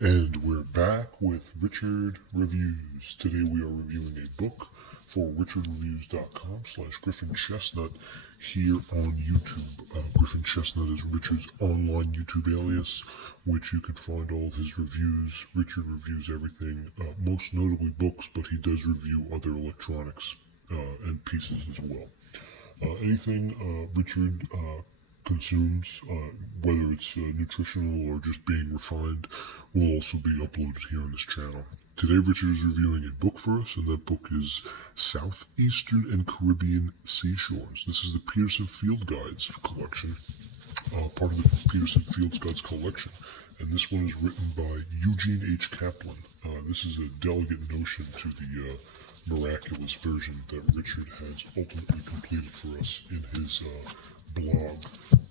And we're back with Richard Reviews. Today we are reviewing a book for richardreviews.com/Griffin Chestnut here on YouTube. Griffin Chestnut is Richard's online YouTube alias, which you can find all of his reviews. Richard reviews everything, most notably books, but he does review other electronics and pieces as well. Anything Richard consumes, whether it's nutritional or just being refined, will also be uploaded here on this channel. Today Richard is reviewing a book for us, and that book is Southeastern and Caribbean Seashores. This is the Peterson Field Guides collection, part of the Peterson Field Guides collection, and this one is written by Eugene H. Kaplan. This is a delicate notion to the miraculous version that Richard has ultimately completed for us in his blog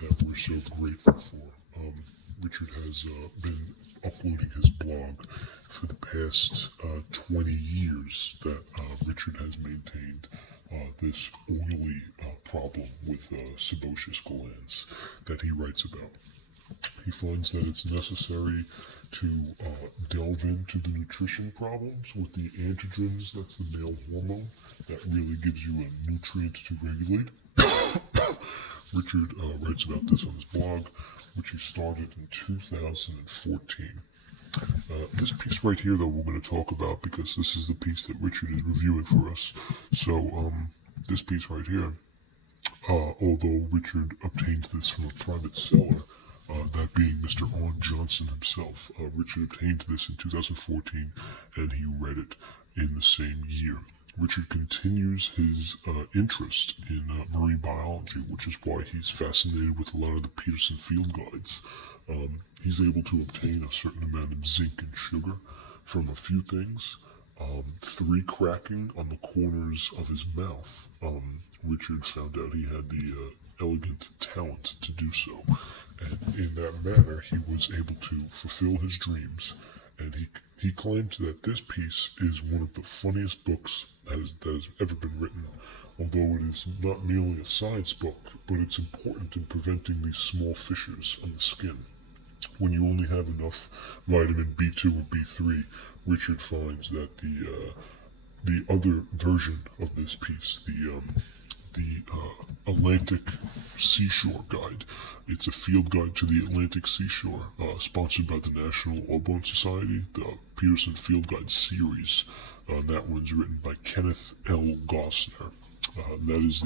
that we're so grateful for. Richard has been uploading his blog for the past 20 years that Richard has maintained this oily problem with sebaceous glands that he writes about. He finds that it's necessary to delve into the nutrition problems with the androgens, that's the male hormone, that really gives you a nutrient to regulate. Richard writes about this on his blog, which he started in 2014. This piece right here, though, we're going to talk about because this is the piece that Richard is reviewing for us. So, this piece right here, although Richard obtained this from a private seller, that being Mr. Arn Johnson himself, Richard obtained this in 2014, and he read it in the same year. Richard continues his interest in marine biology, which is why he's fascinated with a lot of the Peterson Field Guides. He's able to obtain a certain amount of zinc and sugar from a few things. 3 cracking on the corners of his mouth. Richard found out he had the elegant talent to do so. And in that manner, he was able to fulfill his dreams. And he claimed that this piece is one of the funniest books that has ever been written, although it is not merely a science book, but it's important in preventing these small fissures on the skin. When you only have enough vitamin B2 or B3, Richard finds that the other version of this piece, the Atlantic Seashore Guide. It's a field guide to the Atlantic Seashore, sponsored by the National Audubon Society, the Peterson Field Guide series. That one's written by Kenneth L. Gossner. That is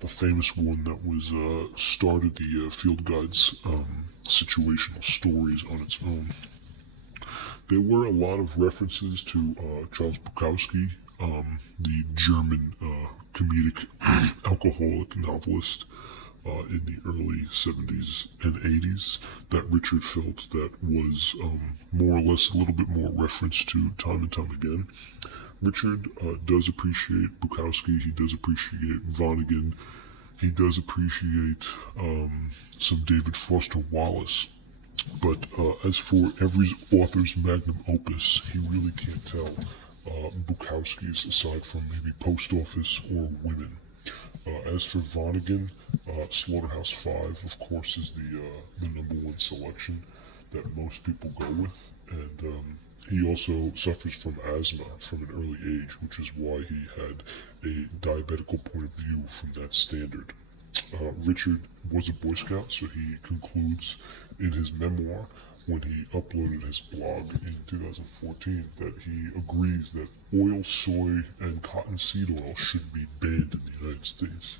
the famous one that was started the Field Guides situational stories on its own. There were a lot of references to Charles Bukowski, the German comedic alcoholic novelist in the early 70s and 80s, that Richard felt that was more or less a little bit more reference to time and time again. Richard does appreciate Bukowski, he does appreciate Vonnegut, he does appreciate some David Foster Wallace. But as for every author's magnum opus, he really can't tell Bukowski's aside from maybe Post Office or Women. As for Vonnegut, Slaughterhouse-Five, of course, is the number one selection that most people go with, and he also suffers from asthma from an early age, which is why he had a diabetical point of view from that standard. Richard was a Boy Scout, so he concludes in his memoir when he uploaded his blog in 2014 that he agrees that oil, soy, and cottonseed oil should be banned in the United States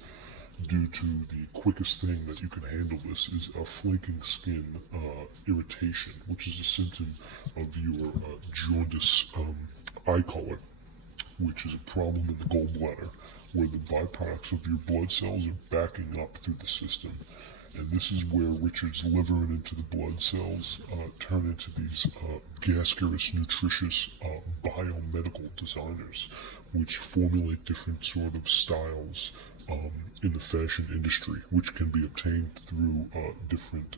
due to the quickest thing that you can handle this is a flaking skin irritation, which is a symptom of your jaundice eye color, which is a problem in the gallbladder, where the byproducts of your blood cells are backing up through the system. And this is where Richard's liver and into the blood cells turn into these gaseous, nutritious biomedical designers, which formulate different sort of styles in the fashion industry, which can be obtained through different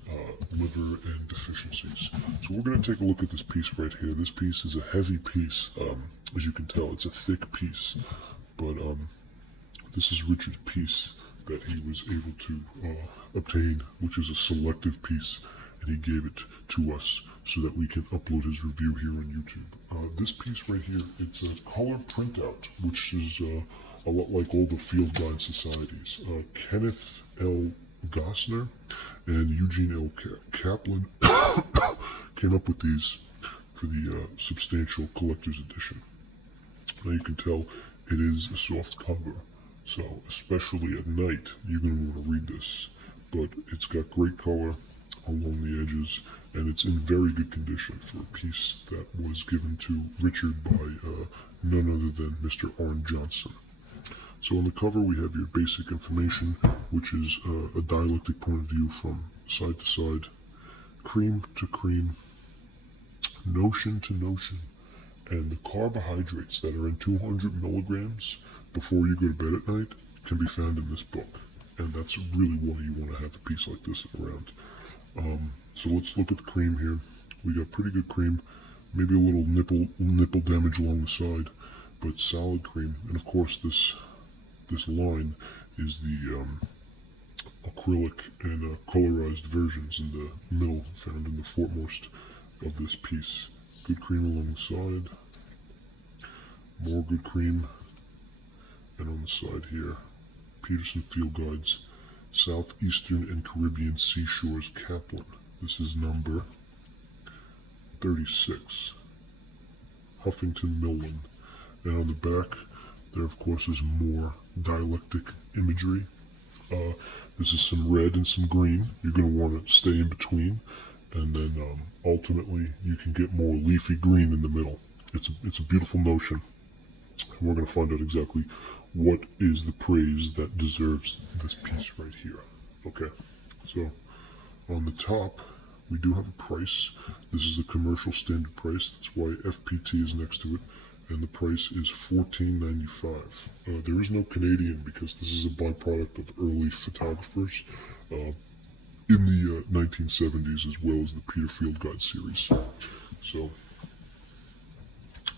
liver and deficiencies. So we're going to take a look at this piece right here. This piece is a heavy piece, as you can tell. It's a thick piece, but this is Richard's piece that he was able to obtain, which is a selective piece, and he gave it to us so that we can upload his review here on YouTube. This piece right here, it's a color printout, which is a lot like all the field guide societies. Kenneth L. Gossner and Eugene L. Kaplan came up with these for the substantial collector's edition. Now you can tell it is a soft cover, so especially at night you're going to want to read this. But it's got great color along the edges, and it's in very good condition for a piece that was given to Richard by none other than Mr. Arne Johnson. So on the cover we have your basic information, which is a dialectic point of view from side to side, cream to cream, notion to notion, and the carbohydrates that are in 200 milligrams before you go to bed at night can be found in this book. And that's really why you want to have a piece like this around. So let's look at the cream here. We got pretty good cream, maybe a little nipple damage along the side, but solid cream. And of course this line is the acrylic and colorized versions in the middle, found in the foremost of this piece. Good cream along the side, more good cream, and on the side here, Peterson Field Guides, Southeastern and Caribbean Seashores, Kaplan. This is number 36, Huffington Millen. And on the back, there of course is more dialectic imagery. This is some red and some green. You're going to want to stay in between, and then ultimately you can get more leafy green in the middle. It's a beautiful notion, and we're going to find out exactly what is the praise that deserves this piece right here. Okay, so on the top we do have a price. This is the commercial standard price. That's why FPT is next to it, and the price is $14.95. There is no Canadian because this is a byproduct of early photographers in the 1970s, as well as the Peter Field Guide series. So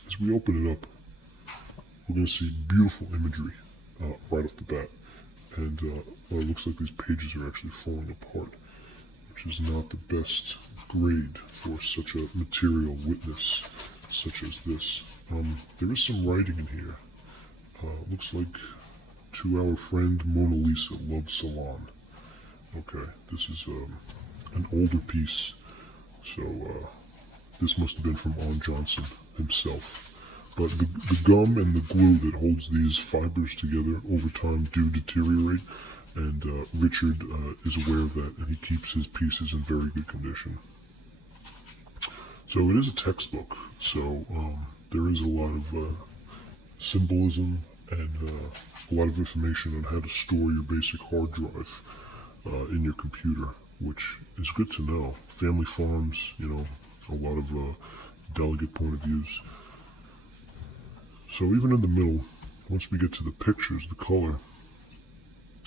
as we open it up, we're going to see beautiful imagery right off the bat, and well, it looks like these pages are actually falling apart, which is not the best grade for such a material witness such as this. There is some writing in here. Looks like to our friend Mona Lisa, Love Salon. Okay, this is an older piece, so this must have been from Arne Johnson himself. But the gum and the glue that holds these fibers together over time do deteriorate, and Richard is aware of that, and he keeps his pieces in very good condition. So it is a textbook, so there is a lot of symbolism and a lot of information on how to store your basic hard drive in your computer, which is good to know. Family farms, you know, a lot of delegate point of views. So even in the middle, once we get to the pictures, the color,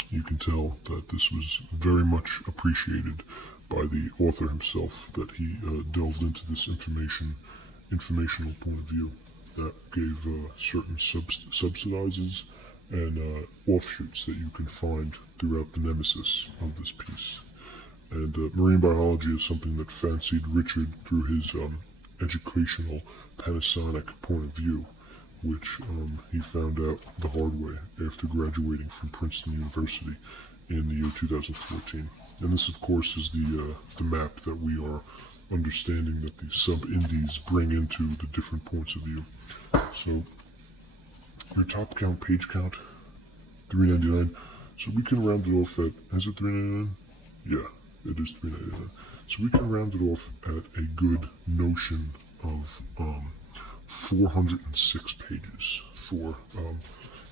you can tell that this was very much appreciated by the author himself, that he delved into this informational point of view that gave certain subsidizes and offshoots that you can find throughout the nemesis of this piece. And marine biology is something that fancied Richard through his educational Panasonic point of view, which he found out the hard way after graduating from Princeton University in the year 2014. And this, of course, is the map that we are understanding that the sub-indies bring into the different points of view. So your top count, page count, 399. So we can round it off at, is it 399? Yeah, it is 399. So we can round it off at a good notion of 406 pages for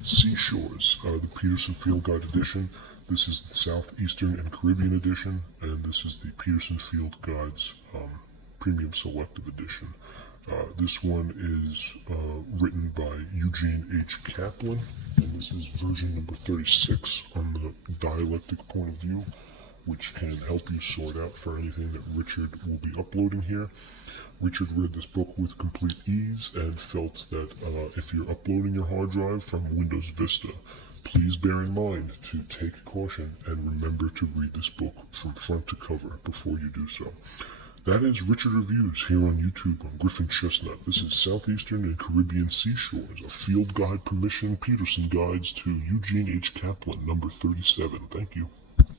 Seashores, the Peterson Field Guide edition. This is the Southeastern and Caribbean edition, and this is the Peterson Field Guides Premium Selective edition. This one is written by Eugene H. Kaplan, and this is version number 36 on the dialectic point of view, which can help you sort out for anything that Richard will be uploading here. Richard read this book with complete ease and felt that if you're uploading your hard drive from Windows Vista Please bear in mind to take caution and remember to read this book from front to cover before you do so. That is Richard Reviews here on YouTube on Griffin Chestnut. This is Southeastern and Caribbean Seashores, a field guide permission Peterson guides to Eugene H. Kaplan, number 37. Thank you.